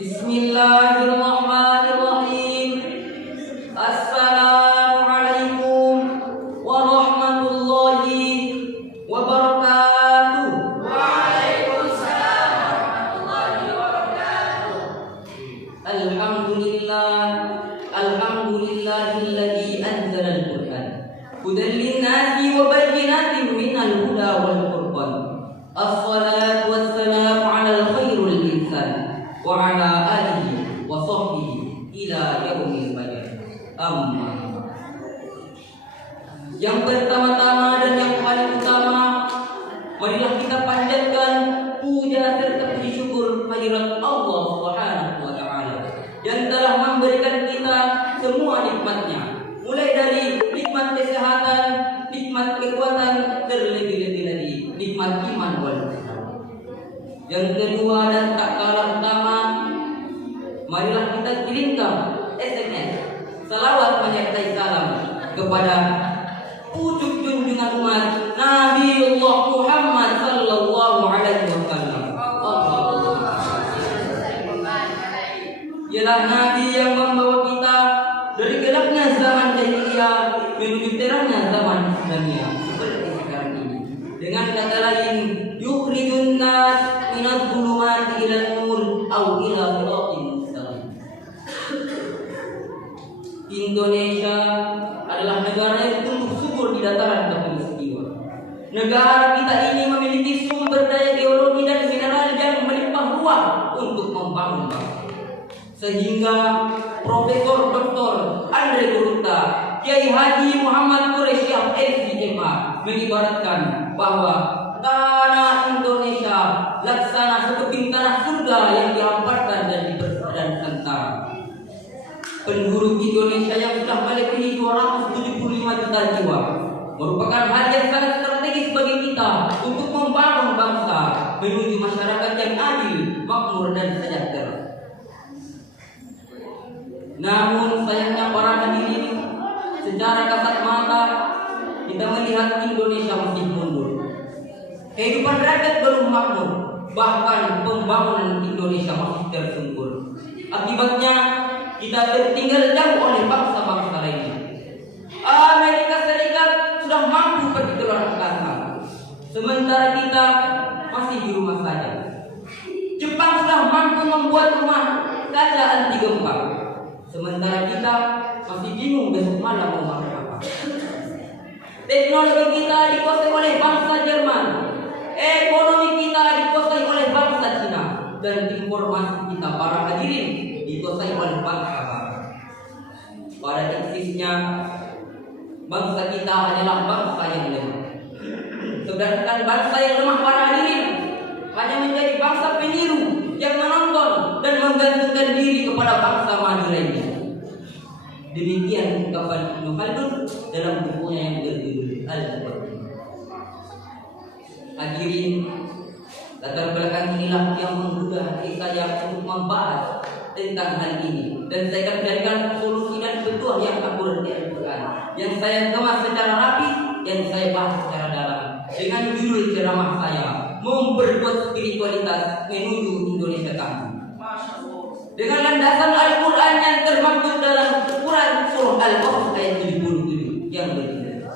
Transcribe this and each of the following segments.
Bismillahirrahmanirrahim. Assalamualaikum warahmatullahi wabarakatuh. Waalaikumsalam warahmatullahi wabarakatuh. Alhamdulillahilladzi anzala al-Qur'an hudan lin-nasi wa bayyinatin minal huda wal furqan. Assalatu wassalamu 'alal khairil insan wa 'ala alihi wa sahbihi ila yaumil bayan. Amma. Yang pertama-tama dan yang paling utama, marilah kita panjatkan puja serta puji syukur kehadirat Allah Subhanahu wa taala yang telah memberikan kita semua nikmatnya, mulai dari nikmat kesehatan, nikmat kekuatan, terlebih-lebih lagi nikmat iman wal Islam. Yang kedua dan tak kalah utama, marilah kita kirimkan SMS salawat menyertai salam kepada pucuk junjungan umat Nabiullah Muhammad sallallahu alaihi wasallam. Ialah Nabi yang membawa kita dari gelapnya zaman jahiliyah menuju terangnya zaman Islamiyah seperti sekarang ini. Dengan kata lain, yukhrijun nas minadh dhulumati ilan nur aw ila siratin mustaqim. Indonesia adalah negara yang tumbuh subur di dataran khatulistiwa. Negara kita ini memiliki sumber daya geologi dan mineral yang melimpah ruah untuk membangun bangsa. Sehingga Profesor Dr. Andre Gurutta, Kiai Haji Muhammad Quraisyah SDMA mengibaratkan bahwa tanah Indonesia laksana seperti tanah surga yang dihamparkan dan dibersadan tentara. Penduduk Indonesia yang sudah melebihi 275 juta jiwa merupakan hal yang sangat strategis bagi kita untuk membangun bangsa menuju masyarakat yang adil, makmur dan sejahtera. Namun sayangnya para hadirin, secara kasat mata kita melihat Indonesia masih mundur. Kehidupan rakyat belum makmur, bahkan pembangunan Indonesia masih tersungkur. Akibatnya kita tertinggal jauh oleh bangsa-bangsa lainnya. Amerika Serikat sudah mampu pergi ke luar angkasa, sementara kita masih di rumah saja. Jepang sudah mampu membuat rumah kaca anti gempa, sementara kita masih bingung besok malam mau makan apa. Teknologi kita dikuasai oleh bangsa Jerman, ekonomi kita dikuasai oleh bangsa Cina, dan informasi kita para hadirin dikuasai oleh bangsa Barat. Pada eksisnya bangsa kita hanyalah bangsa yang lemah. Sedangkan bangsa yang lemah para hadirin hanya menjadi bangsa peniru yang menonton dan menggantungkan diri kepada bangsa maju lainnya. Demikian ungkapan Ibnu Khaldun dalam bukunya yang berjudul Al-Quran. Hadirin, latar belakang inilah yang menggugah hati saya untuk membahas tentang hal ini, dan saya akan berikan solusi dan petua yang akurat di Al-Quran yang saya kemas secara rapi, yang saya bahas secara dalam dengan judul ceramah saya, memperkuat spiritualitas menuju Indonesia Tangguh. Dengan landasan Al-Quran yang termaktub dalam Quran surah Al-Qasas ayat 77 yang berjudul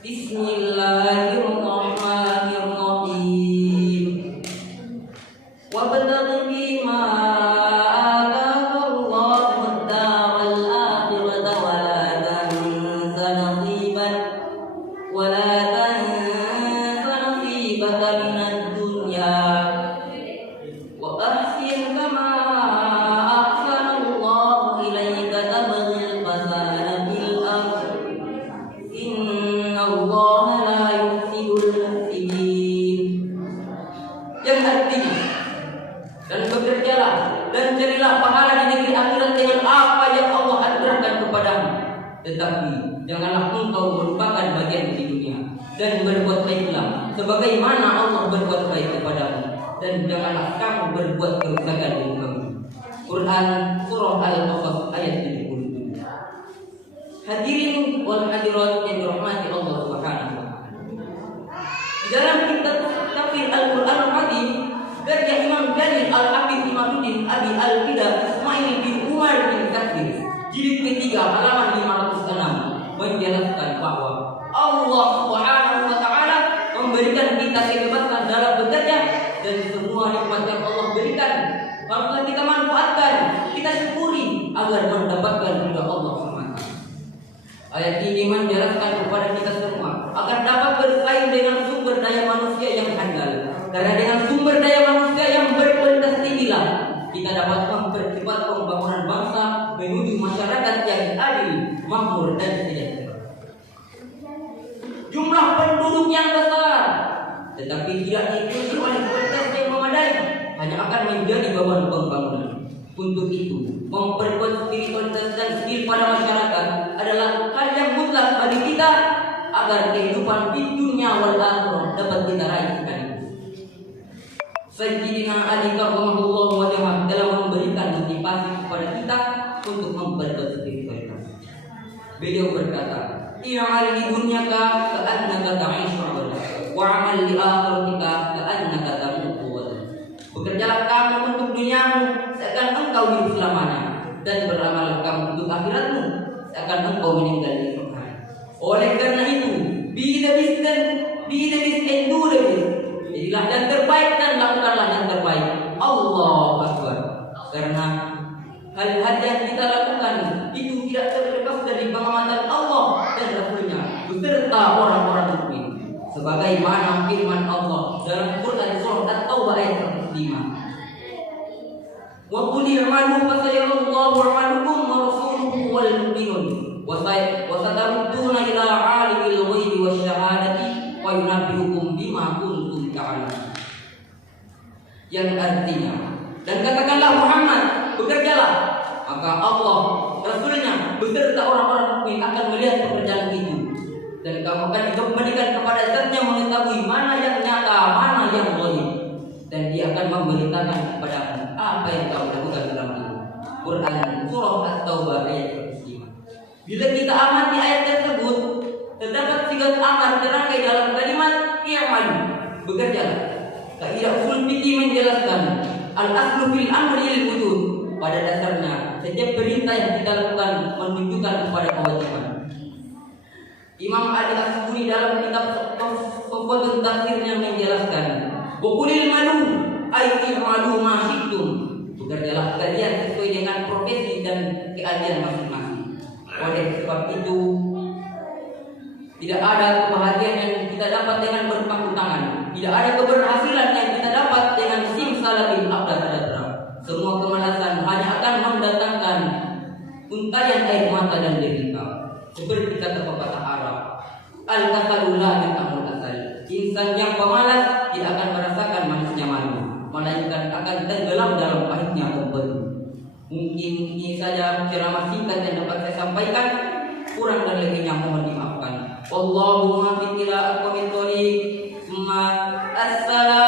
Bismillahirrahmanirrahim. Wabtaghi fima ataka Allahu ad-daral akhirata wa la tansa nasibaka minad dunya wa ahsin kama yang artinya, dan bekerjalah dan carilah pahala di negeri akhirat dengan apa yang Allah anugerahkan kepadamu. Tetapi janganlah engkau melupakan bagian di dunia dan berbuat baiklah sebagaimana Allah berbuat baik kepadamu, dan janganlah kamu berbuat kerusakan di mukamu. Quran surah Al-Qasas ayat 77. Hadirin wal hadirat yang dirahmati Allah Subhanahu wa taala. Di dalam kitab tafsir Al-Qur'an Al-Karim karya Imam Jalil Al-Hafidz Imamuddin bin Abi Al-Fida Ismail bin Umar bin Katsir, jilid ketiga halaman 506, menjelaskan bahwa Allah Subhanahu wa taala memberikan kita kebebasan dalam bekerja, dan semua nikmat yang Allah berikan haruslah kita manfaatkan, kita syukuri agar mendapatkan ridha Allah SWT. Ayat ini menjelaskan kepada kita semua agar dapat bersaing dengan sumber daya manusia yang handal. Karena dengan sumber daya manusia yang berkualitas tinggilah kita dapat mempercepat pembangunan bangsa menuju masyarakat yang adil, makmur dan sejahtera. Jumlah penduduk yang besar tetapi tidak diikuti oleh kualitas yang memadai hanya akan menjadi beban pembangunan. Untuk itu, memperkuat spiritualitas dan skill pada masyarakat adalah hal yang mutlak bagi kita agar kehidupan di dunia wal akhirah dapat kita raih sekaligus. Sayyidina Ali karramallahu wajhah dalam memberikan motivasi kepada kita untuk memperkuat spiritualitas. Beliau berkata, "I'mal li dunyaka ka'annaka ta'ishu 'abada, wa 'amal li akhiratika ka'annaka tamutu." Bekerjalah kamu untuk duniamu seakan engkau hidup selamanya, dan beramal kamu untuk akhiratmu seakan engkau meninggal di esok hari. Oleh karena itu, be the best and do the best. Jadilah yang terbaik dan lakukanlah yang terbaik. Allahu Akbar. Karena hal-hal yang kita lakukan itu tidak terlepas dari pengamatan Allah dan Rasulnya beserta orang-orang mukmin. Sebagaimana firman Allah dalam Quran surah At-Taubah ayat 105. Wa qul i'malu fasayarallahu 'amalukum wa rasuluhu wal mu'minun wa satarudduna ila 'alimil ghaibi wasyahadati wa yunabbi'ukum bima kuntum ta'malun. Yang artinya, dan katakanlah Muhammad, bekerjalah, maka Allah, Rasulnya beserta orang-orang mukmin akan melihat pekerjaan itu, dan kamu akan dikembalikan kepada Zat yang mengetahui mana yang nyata, mana yang ghaib, dan Dia akan memberitakan kepadamu apa yang kamu lakukan dalam itu. Quran surah At-Taubah ayat 105. Bila kita amati ayat tersebut, terdapat 3 amar terangkai dalam kalimat i'malu, bekerjalah. Kaidah usul fikih menjelaskan al-aslu fil amri al-wujud. Pada dasarnya setiap perintah yang kita lakukan menunjukkan kepada kewajiban. Imam Ali As-Suburi dalam kitab Sofwatul Tafsirnya menjelaskan, "Qulil malu ay i'malu ma syi'tum." Bekerjalah kalian sesuai dengan profesi dan keahlian masing-masing. Oleh sebab itu, tidak ada kebahagiaan yang kita dapat dengan berpangku tangan. Tidak ada keberhasilan yang kita dapat dengan simsalabim abda-abda. Semua kemalasan hanya akan mendatangkan untayan air mata dan derita. Seperti kata pepatah Arab, al-kasalu la yu'tamul kasal. Insan yang pemalas tidak akan merasakan manisnya malu, melainkan akan tenggelam dalam pahitnya empedu. Mungkin ini saja ceramah singkat yang dapat saya sampaikan. Kurang dan lebihnya mohon dimaafkan. Allahumma fi ila aqwamit thoriq. Assalamu